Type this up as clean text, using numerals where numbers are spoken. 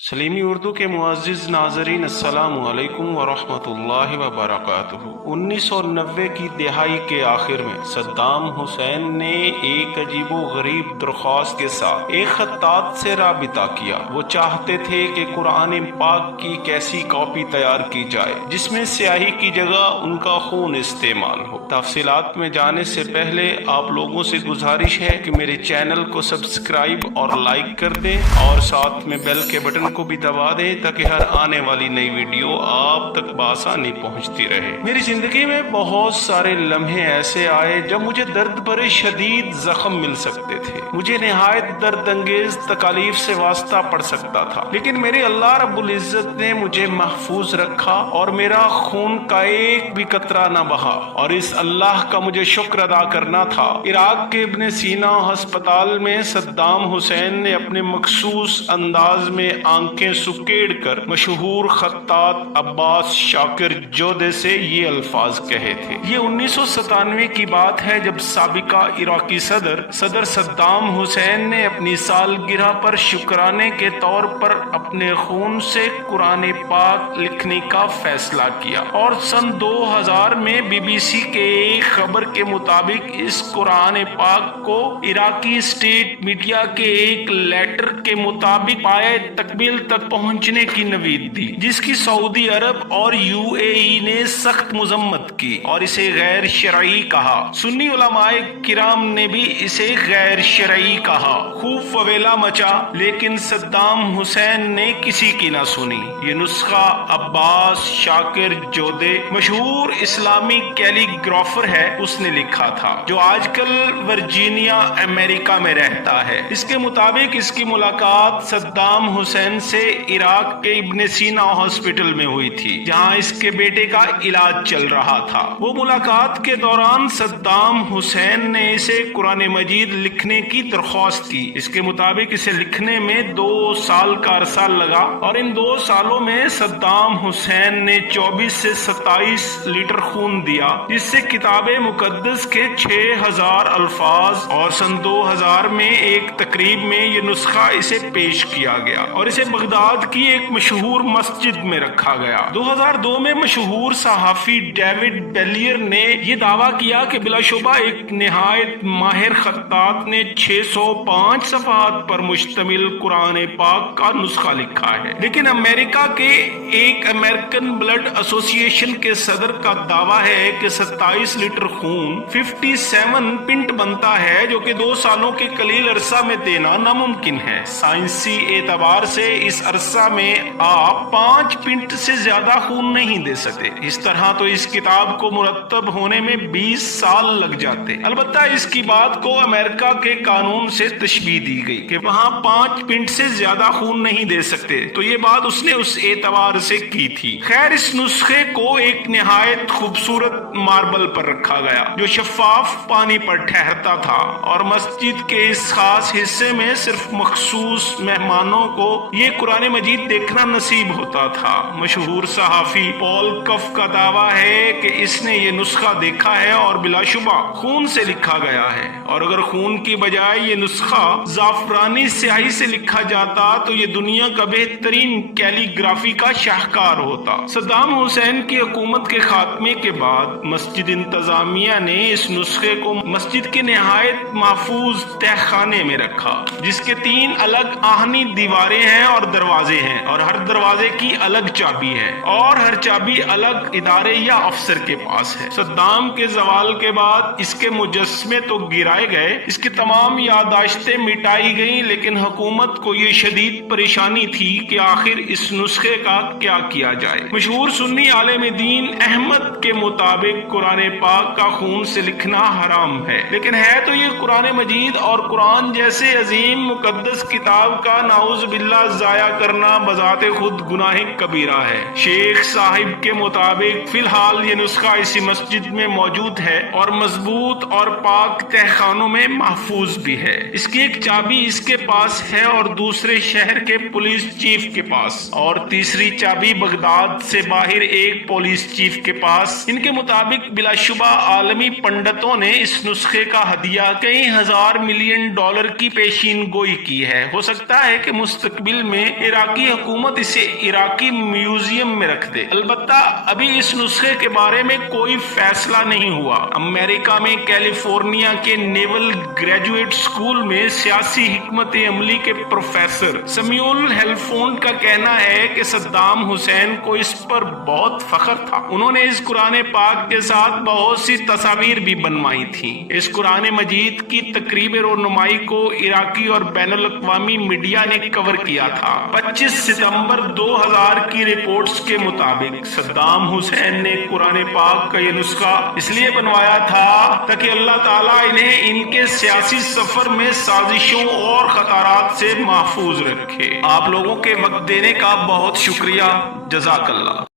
Salimi Urdu के मुअज़्ज़िज़ नाज़रीन अस्सलामु अलैकुम वरहमतुल्लाहि वबरकातुहू। 1990 की दिहाई के आखिर में सद्दाम हुसैन ने एक अजीबो गरीब दरख्वास्त के साथ एक खत्तात से राबिता किया। वो चाहते थे कि कुरान पाक की कैसी कॉपी तैयार की जाए जिसमें स्याही की जगह उनका खून इस्तेमाल हो। तफसीलात में जाने से पहले आप लोगों से गुजारिश है कि मेरे चैनल को सब्सक्राइब और लाइक कर दें और साथ में बेल के बटन को भी दबा दें ताकि हर आने वाली नई वीडियो आप तक बासानी पहुंचती रहे। मेरी जिंदगी में बहुत सारे लम्हे ऐसे आए जब मुझे दर्द भरे शदीद जख्म मिल सकते थे, मुझे निहायत दर्द अंगेज तकालीफ से वास्ता पड़ सकता था, लेकिन मेरे अल्लाह रब्बुल इज्जत ने मुझे महफूज रखा और मेरा खून का एक भी कतरा न बहा। और इस अल्लाह का मुझे शुक्र अदा करना था। इराक के इब्ने सीना अस्पताल में सद्दाम हुसैन ने अपने मखसूस अंदाज में आंखें सुकेड़ कर मशहूर खत्तात अब्बास शाकिर जोधे से ये अल्फाज कहे थे। ये 1997 की बात है जब साबिका इराकी सदर सद्दाम हुसैन ने अपनी सालगिरह पर शुक्राने के तौर पर अपने खून से कुरान पाक लिखने का फैसला किया और सन 2000 में बीबीसी के एक खबर के मुताबिक इस कुरान पाक को इराकी स्टेट मीडिया के एक लेटर के मुताबिक पाए तकमील तक पहुंचने की नवीद दी, जिसकी सऊदी अरब और यूएई ने सख्त मजम्मत की और इसे गैर शरई कहा। सुन्नी उलमाए किराम ने भी इसे गैर शरई कहा। खूब फवेला मचा, लेकिन सद्दाम हुसैन ने किसी की ना सुनी। ये नुस्खा अब्बास शाकिर जोधे मशहूर इस्लामी कैलीग्राफर है, उसने लिखा था, जो आजकल वर्जीनिया अमेरिका में रहता है। इसके मुताबिक इसकी मुलाकात सद्दाम हुसैन से इराक के इब्ने सीना हॉस्पिटल में हुई थी, जहां इसके बेटे का इलाज चल रहा था। वो मुलाकात के दौरान सद्दाम हुसैन ने इसे कुरान मजीद लिखने की दरख्वास्त की। इसके मुताबिक इसे लिखने में 2 साल का अरसा लगा और इन 2 सालों में सद्दाम हुसैन ने 24 से 27 लीटर खून दिया, जिससे किताबे मुकद्दस के 6000 अल्फाज और सन 2000 में एक तकरीब में ये नुस्खा इसे पेश किया गया और इसे बगदाद की एक मशहूर मस्जिद में रखा गया। 2002 में मशहूर सहाफी डेविड बेलियर ने यह दावा किया कि बिलाशुबा एक निहायत माहिर खत्तात ने 605 सफहात पर मुश्तमिल कुरान पाक का नुस्खा लिखा है, लेकिन अमेरिका के एक अमेरिकन ब्लड एसोसिएशन के सदर का दावा है कि 27 लीटर खून 57 पिंट बनता है, जो कि 2 सालों के कलील अरसा में देना नामुमकिन है। साइंसी एतबार से इस अरसा में आप 5 पिंट से ज्यादा खून नहीं दे सकते। इस तरह तो इस किताब को मुरतब होने में 20 साल लग जाते। अलबत्ता इसकी बात को अमेरिका के कानून से तशबीह दी गई कि वहां 5 पिंट से ज्यादा खून नहीं दे सकते, तो ये बात उसने उस एतबार से की थी। खैर, इस नुस्खे को एक निहायत खूबसूरत मार्बल पर रखा गया जो शफाफ पानी पर ठहरता था और मस्जिद के इस खास हिस्से में सिर्फ मखसूस मेहमानों को ये कुरान मजीद देखना नसीब होता था। मशहूर सहाफी पॉल कफ का दावा है कि इसने ये नुस्खा देखा है और बिलाशुबा खून से लिखा गया है, और अगर खून की बजाय ये नुस्खा जाफरानी स्याही से लिखा जाता तो ये दुनिया का बेहतरीन कैलीग्राफी का शाहकार होता। सद्दाम हुसैन की हुकूमत के खात्मे के बाद मस्जिद इंतजामिया ने इस नुस्खे को मस्जिद के निहायत महफूज तहखाने में रखा, जिसके 3 अलग आहनी दीवारें हैं और दरवाजे हैं, और हर दरवाजे की अलग चाबी है और हर चाबी अलग इदारे या अफसर के पास है। सद्दाम के जवाल के बाद इसके मुजस्मे तो गिराए गए, इसकी तमाम यादाश्तें मिटाई गई, लेकिन हुकूमत को ये शदीद परेशानी थी कि आखिर इस नुस्खे का क्या किया जाए। मशहूर सुन्नी आलिम दीन अहमद के मुताबिक कुरान पाक का खून से लिखना हराम है, लेकिन है तो ये कुरान मजीद और कुरान जैसे अजीम मुकद्दस किताब का नाउज़ बिल्लाह जाया करना बजाते खुद गुनाह कबीरा है। शेख साहिब के मुताबिक फिलहाल ये नुस्खा इसी मस्जिद में मौजूद है और मजबूत और पाक तहखानों में महफूज भी है। इसकी एक चाबी इसके पास है और दूसरे शहर के पुलिस चीफ के पास, और तीसरी चाबी बगदाद से बाहर एक पुलिस चीफ के पास। इनके मुताबिक बिलाशुबा आलमी पंडितों ने इस नुस्खे का हदिया कई हजार मिलियन डॉलर की पेशीन गोई की है। हो सकता है कि मुस्तकबिल میں عراقی حکومت اسے عراقی میوزیم میں رکھ دے۔ البتہ ابھی اس نسخے کے بارے میں کوئی فیصلہ نہیں ہوا۔ امریکہ میں کیلیفورنیا کے نیول گریجویٹ اسکول میں سیاسی حکمت عملی کے پروفیسر سمیول ہیلفونڈ کا کہنا ہے کہ صدام حسین کو اس پر بہت فخر تھا۔ انہوں نے اس قرآن پاک کے ساتھ بہت سی تصاویر بھی بنوائی تھیں۔ اس قرآن مجید کی تقریب رونمائی کو عراقی اور بین الاقوامی میڈیا نے کور کیا تھا۔ 25 ستمبر 2000 کی رپورٹس کے مطابق صدام حسین نے قرآن پاک کا یہ نسخہ اس لیے بنوایا تھا تاکہ اللہ تعالیٰ انہیں ان کے سیاسی سفر میں سازشوں اور خطرات سے محفوظ رکھے۔ آپ لوگوں کے وقت دینے کا بہت شکریہ۔ جزاک اللہ۔